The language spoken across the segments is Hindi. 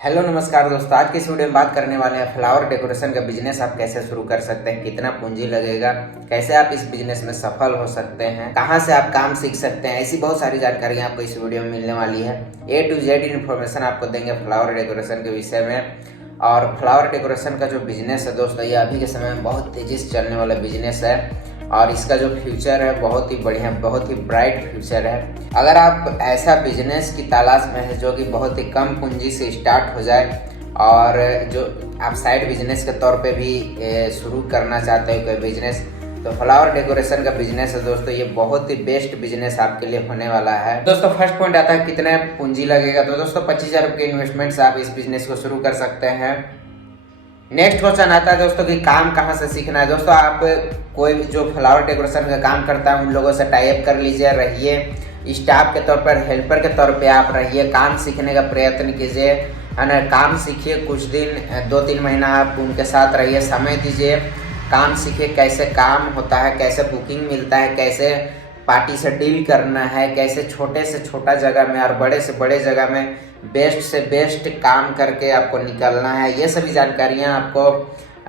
हेलो नमस्कार दोस्तों, आज की इस वीडियो में बात करने वाले हैं फ्लावर डेकोरेशन का बिजनेस आप कैसे शुरू कर सकते हैं, कितना पूंजी लगेगा, कैसे आप इस बिजनेस में सफल हो सकते हैं, कहां से आप काम सीख सकते हैं। ऐसी बहुत सारी जानकारी आपको इस वीडियो में मिलने वाली है। A to Z इन्फॉर्मेशन आपको देंगे फ्लावर डेकोरेशन के विषय में। और फ्लावर डेकोरेशन का जो बिजनेस है दोस्तों, ये अभी के समय में बहुत तेजी से चलने वाला बिजनेस है और इसका जो फ्यूचर है बहुत ही बढ़िया, बहुत ही ब्राइट फ्यूचर है। अगर आप ऐसा बिजनेस की तलाश में है जो कि बहुत ही कम पूंजी से स्टार्ट हो जाए और जो आप साइड बिजनेस के तौर पे भी शुरू करना चाहते हो कोई बिजनेस, तो फ्लावर डेकोरेशन का बिजनेस है दोस्तों, ये बहुत ही बेस्ट बिजनेस आपके लिए होने वाला है। दोस्तों फर्स्ट पॉइंट आता है कितने पूंजी लगेगा, तो दोस्तों 25,000 रुपये के इन्वेस्टमेंट से आप इस बिजनेस को शुरू कर सकते हैं। नेक्स्ट क्वेश्चन आता है दोस्तों कि काम कहाँ से सीखना है। दोस्तों आप कोई भी जो फ्लावर डेकोरेशन का काम करता है उन लोगों से टाई अप कर लीजिए, रहिए स्टाफ के तौर पर, हेल्पर के तौर पे आप रहिए, काम सीखने का प्रयत्न कीजिए, है ना। काम सीखिए, कुछ दिन 2-3 महीना आप उनके साथ रहिए, समय दीजिए, काम सीखिए कैसे काम होता है, कैसे बुकिंग मिलता है, कैसे पार्टी से डील करना है, कैसे छोटे से छोटा जगह में और बड़े से बड़े जगह में बेस्ट से बेस्ट काम करके आपको निकलना है। ये सभी जानकारियाँ आपको,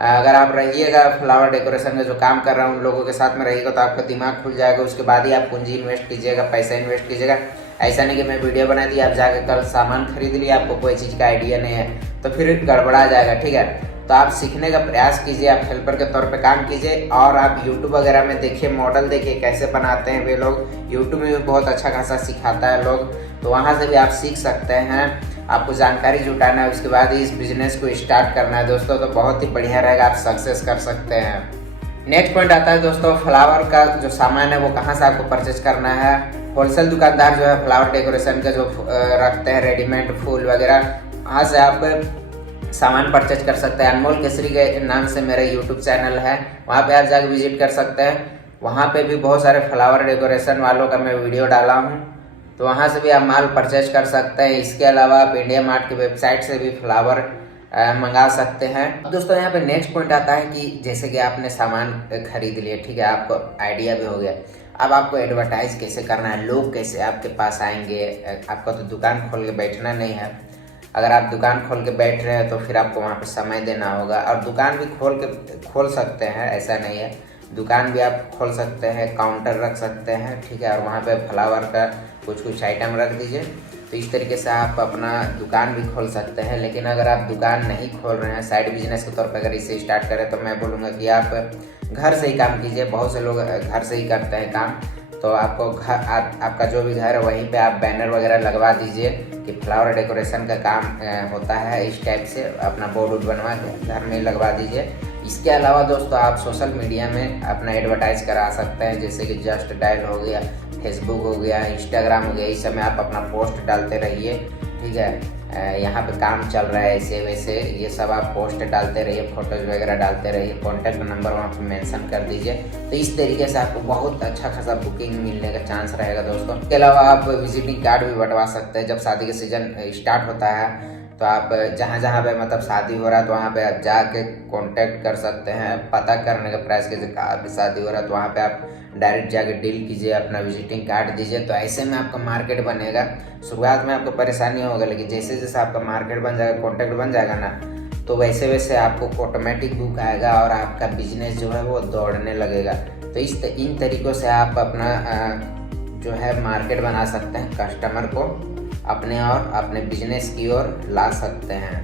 अगर आप रहिएगा फ्लावर डेकोरेशन का जो काम कर रहा हूँ उन लोगों के साथ में रहिएगा तो आपका दिमाग खुल जाएगा। उसके बाद ही आप पूंजी इन्वेस्ट कीजिएगा, पैसा इन्वेस्ट कीजिएगा। ऐसा नहीं कि मैं वीडियो बना दी, आप जाकर कल सामान खरीद लिया, आपको कोई चीज़ का आइडिया नहीं है तो फिर गड़बड़ा जाएगा, ठीक है। तो आप सीखने का प्रयास कीजिए, आप हेल्पर के तौर पे काम कीजिए और आप यूट्यूब वगैरह में देखिए, मॉडल देखिए कैसे बनाते हैं वे लोग। यूट्यूब में भी बहुत अच्छा खासा सिखाता है लोग, तो वहाँ से भी आप सीख सकते हैं। आपको जानकारी जुटाना है, उसके बाद ही इस बिजनेस को स्टार्ट करना है दोस्तों, तो बहुत ही बढ़िया रहेगा, आप सक्सेस कर सकते हैं। नेक्स्ट पॉइंट आता है दोस्तों फ्लावर का जो सामान है वो कहाँ से आपको परचेज करना है। होलसेल दुकानदार जो है फ्लावर डेकोरेशन का जो रखते हैं रेडीमेड फूल वगैरह, वहाँ से आप सामान परचेज कर सकते हैं। अनमोल केसरी के नाम से मेरा यूट्यूब चैनल है, वहाँ पे आप जाकर विजिट कर सकते हैं। वहाँ पे भी बहुत सारे फ्लावर डेकोरेशन वालों का मैं वीडियो डाला हूँ, तो वहाँ से भी आप माल परचेज कर सकते हैं। इसके अलावा आप इंडिया मार्ट की वेबसाइट से भी फ्लावर मंगा सकते हैं। दोस्तों यहाँ पे नेक्स्ट पॉइंट आता है कि जैसे कि आपने सामान खरीद लिया, ठीक है, आपको आइडिया भी हो गया, अब आपको एडवर्टाइज कैसे करना है, लोग कैसे आपके पास आएंगे। आपका तो दुकान खोल के बैठना नहीं है। अगर आप दुकान खोल के बैठ रहे हैं तो फिर आपको वहाँ पे समय देना होगा। और दुकान भी खोल सकते हैं, ऐसा नहीं है, दुकान भी आप खोल सकते हैं, काउंटर रख सकते हैं, ठीक है, और वहाँ पे फ्लावर का कुछ आइटम रख दीजिए। तो इस तरीके से आप अपना दुकान भी खोल सकते हैं। लेकिन अगर आप दुकान नहीं खोल रहे हैं, साइड बिजनेस के तौर पर अगर इसे स्टार्ट करें, तो मैं बोलूँगा कि आप घर से ही काम कीजिए। बहुत से लोग घर से ही करते हैं काम, तो आपको आपका जो भी घर है वहीं पे आप बैनर वगैरह लगवा दीजिए कि फ्लावर डेकोरेशन का काम होता है। इस टाइप से अपना बोर्ड वोर्ड बनवा के घर में लगवा दीजिए। इसके अलावा दोस्तों आप सोशल मीडिया में अपना एडवर्टाइज करा सकते हैं, जैसे कि जस्ट डायल हो गया, फेसबुक हो गया, इंस्टाग्राम हो गया। इस समय आप अपना पोस्ट डालते रहिए, ठीक है। यहाँ पे काम चल रहा है ऐसे वैसे, ये सब आप पोस्ट डालते रहिए, फोटोज वगैरह डालते रहिए, कॉन्टैक्ट नंबर वहाँ पे मेंशन कर दीजिए। तो इस तरीके से आपको बहुत अच्छा खासा बुकिंग मिलने का चांस रहेगा दोस्तों। इसके अलावा आप विजिटिंग कार्ड भी बंटवा सकते हैं। जब शादी का सीजन स्टार्ट होता है तो आप जहाँ पे मतलब शादी हो रहा है तो वहाँ पे आप जाके कांटेक्ट कर सकते हैं, पता करने का प्रयास कीजिए कहाँ पे शादी हो रहा है, तो वहाँ पे आप डायरेक्ट जाके डील कीजिए, अपना विजिटिंग कार्ड दीजिए। तो ऐसे में आपका मार्केट बनेगा। शुरुआत में आपको परेशानी होगा, लेकिन जैसे जैसे आपका मार्केट बन जाएगा, कॉन्टैक्ट बन जाएगा ना, तो वैसे वैसे आपको ऑटोमेटिक बुक आएगा और आपका बिजनेस जो है वो दौड़ने लगेगा। तो इन तरीक़ों से आप अपना जो है मार्केट बना सकते हैं, कस्टमर को अपने और अपने बिजनेस की ओर ला सकते हैं।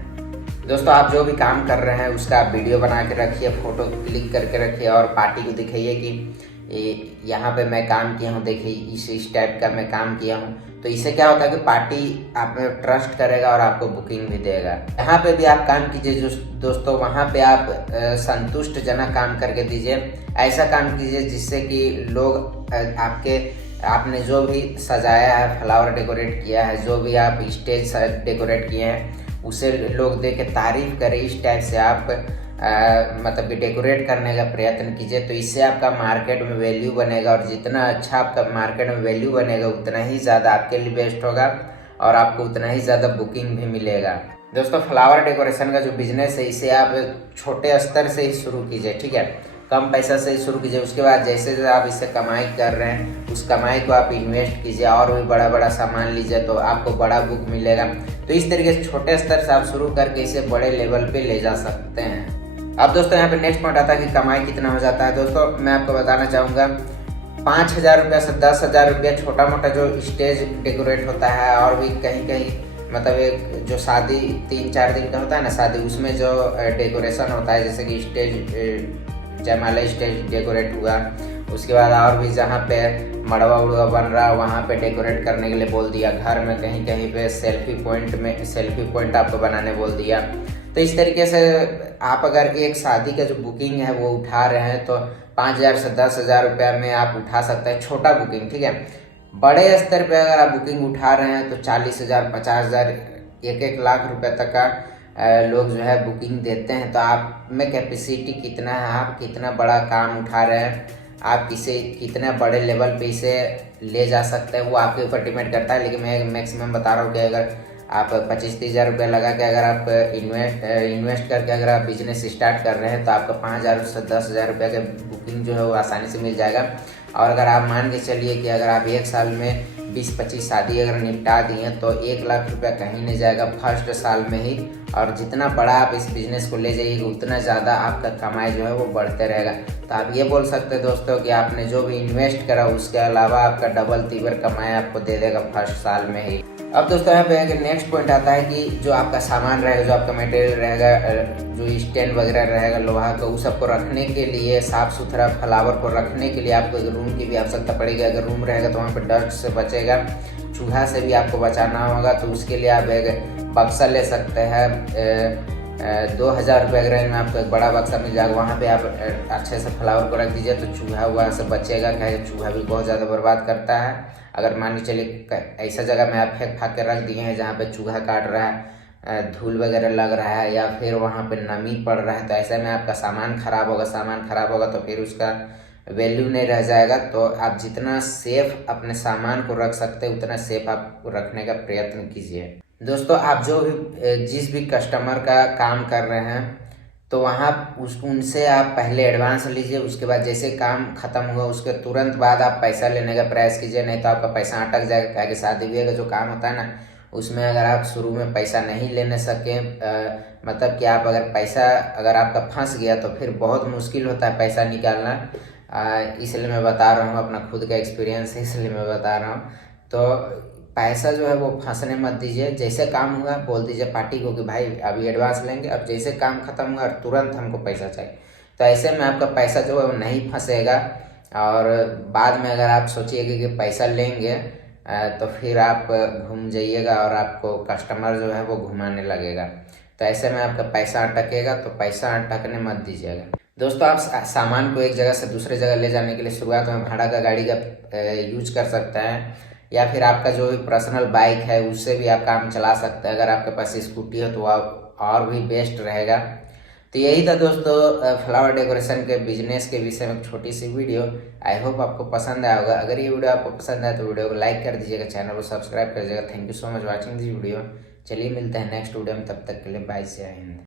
दोस्तों आप जो भी काम कर रहे हैं उसका आप वीडियो बना के रखिए, फोटो क्लिक करके रखिए और पार्टी को दिखाइए कि यहाँ पे मैं काम किया हूँ, देखिए इस टाइप का मैं काम किया हूँ। तो इससे क्या होता है कि पार्टी आप में ट्रस्ट करेगा और आपको बुकिंग भी देगा। यहाँ पे भी आप काम कीजिए दोस्तों, वहाँ पे आप संतुष्टजनक काम करके दीजिए। ऐसा काम कीजिए जिससे कि लोग आपने जो भी सजाया है, फ्लावर डेकोरेट किया है, जो भी आप स्टेज डेकोरेट किए हैं, उसे लोग देख के तारीफ करें। इस टाइप से आप मतलब कि डेकोरेट करने का प्रयत्न कीजिए। तो इससे आपका मार्केट में वैल्यू बनेगा और जितना अच्छा आपका मार्केट में वैल्यू बनेगा उतना ही ज़्यादा आपके लिए बेस्ट होगा और आपको उतना ही ज़्यादा बुकिंग भी मिलेगा। दोस्तों फ्लावर डेकोरेशन का जो बिजनेस है इसे आप छोटे स्तर से ही शुरू कीजिए, ठीक है। कम पैसा से शुरू कीजिए। उसके बाद जैसे जैसे आप इससे कमाई कर रहे हैं उस कमाई को आप इन्वेस्ट कीजिए और भी बड़ा बड़ा सामान लीजिए तो आपको बड़ा बुक मिलेगा। तो इस तरीके से छोटे स्तर से आप शुरू करके इसे बड़े लेवल पे ले जा सकते हैं। अब दोस्तों यहाँ पे नेक्स्ट पॉइंट आता है कि कमाई कितना हो जाता है। दोस्तों मैं आपको बताना चाहूँगा 5,000 रुपया से 10,000 रुपया छोटा मोटा जो स्टेज डेकोरेट होता है और भी कहीं कहीं मतलब एक जो शादी 3-4 दिन का होता है ना शादी, उसमें जो डेकोरेशन होता है जैसे कि स्टेज जयमाला स्टेज डेकोरेट हुआ, उसके बाद और भी जहाँ पे मड़वा उड़वा बन रहा वहाँ पे डेकोरेट करने के लिए बोल दिया, घर में कहीं कहीं पे सेल्फी पॉइंट आपको बनाने बोल दिया। तो इस तरीके से आप अगर एक शादी का जो बुकिंग है वो उठा रहे हैं तो 5,000 से 10,000 रुपया में आप उठा सकते हैं छोटा बुकिंग, ठीक है। बड़े स्तर पे अगर आप बुकिंग उठा रहे हैं तो 40,000, 50,000, 1-1 लाख रुपए तक का लोग जो है बुकिंग देते हैं। तो आप में कैपेसिटी कितना है, आप कितना बड़ा काम उठा रहे हैं, आप कितने बड़े लेवल पे इसे ले जा सकते हैं वो आपके ऊपर डिपेंड करता है। लेकिन मैं मैक्सिमम बता रहा हूँ कि अगर आप 25-30 हज़ार रुपया लगा के अगर आप इन्वेस्ट करके अगर आप बिजनेस स्टार्ट कर रहे हैं तो आपका 5,000 से 10,000 रुपया का बुकिंग जो है वो आसानी से मिल जाएगा। और अगर आप मान के चलिए कि अगर आप एक साल में 20-25 शादी अगर निपटा दिए तो 1 लाख रुपया कहीं नहीं जाएगा फर्स्ट साल में ही। और जितना बड़ा आप इस बिज़नेस को ले जाइएगा उतना ज़्यादा आपका कमाई जो है वो बढ़ते रहेगा। तो आप ये बोल सकते हैं दोस्तों कि आपने जो भी इन्वेस्ट करा उसके अलावा आपका डबल तिब्बल कमाई आपको दे देगा फर्स्ट साल में ही। अब दोस्तों यहाँ पे नेक्स्ट पॉइंट आता है कि जो आपका सामान रहेगा, जो आपका मटेरियल रहेगा, जो स्टैंड वगैरह रहेगा लोहा का, उस सबको रखने के लिए साफ़ सुथरा फ्लावर को रखने के लिए आपको एक रूम की भी आवश्यकता पड़ेगी। अगर रूम रहेगा तो वहाँ पर डस्ट से बचेगा, चूहा से भी आपको बचाना होगा। तो उसके लिए आप एक बक्सा ले सकते हैं। 2,000 रुपये के रेंज में आपको एक बड़ा बक्सा मिल जाएगा, वहाँ पे आप अच्छे से फ्लावर को रख दीजिए तो चूहा वहाँ से बचेगा। क्या चूहा भी बहुत ज़्यादा बर्बाद करता है। अगर मान के चलिए ऐसा जगह में आप फेंक फाक के रख दिए हैं जहाँ पे चूहा काट रहा है, धूल वगैरह लग रहा है या फिर वहाँ पे नमी पड़ रहा है, तो ऐसे में आपका सामान खराब होगा तो फिर उसका वैल्यू नहीं रह जाएगा। तो आप जितना सेफ अपने सामान को रख सकते हैं उतना सेफ आप रखने का प्रयत्न कीजिए। दोस्तों आप जिस भी कस्टमर का काम कर रहे हैं तो वहाँ उनसे आप पहले एडवांस लीजिए। उसके बाद जैसे काम खत्म हुआ उसके तुरंत बाद आप पैसा लेने का प्रयास कीजिए, नहीं तो आपका पैसा अटक जाएगा। क्या कि शादी ब्याह का जो काम होता है ना उसमें अगर आप शुरू में पैसा नहीं लेने सकें, मतलब कि आप अगर आपका फंस गया तो फिर बहुत मुश्किल होता है पैसा निकालना। इसलिए मैं बता रहा हूँ, अपना खुद का एक्सपीरियंस है इसलिए मैं बता रहा हूँ। तो पैसा जो है वो फंसने मत दीजिए। जैसे काम हुआ बोल दीजिए पार्टी को कि भाई अभी एडवांस लेंगे, अब जैसे काम खत्म हुआ तुरंत हमको पैसा चाहिए। तो ऐसे में आपका पैसा जो है वो नहीं फंसेगा। और बाद में अगर आप सोचिएगा कि पैसा लेंगे तो फिर आप घूम जाइएगा और आपको कस्टमर जो है वो घुमाने लगेगा। तो ऐसे में आपका पैसा अटकेगा, तो पैसा अटकने मत दीजिएगा। दोस्तों आप सामान को एक जगह से दूसरे जगह ले जाने के लिए शुरुआत में भाड़ा का गाड़ी का यूज कर सकते हैं, या फिर आपका जो भी पर्सनल बाइक है उससे भी आप काम चला सकते हैं। अगर आपके पास स्कूटी हो तो और भी बेस्ट रहेगा। तो यही था दोस्तों फ्लावर डेकोरेशन के बिजनेस के विषय में छोटी सी वीडियो। आई होप आपको पसंद आया होगा। अगर ये वीडियो आपको पसंद आए तो वीडियो को लाइक कर दीजिएगा, चैनल को सब्सक्राइब कर दीजिएगा। Thank you so much watching this video. चलिए मिलते हैं नेक्स्ट वीडियो में, तब तक के लिए बाय, जय हिंद।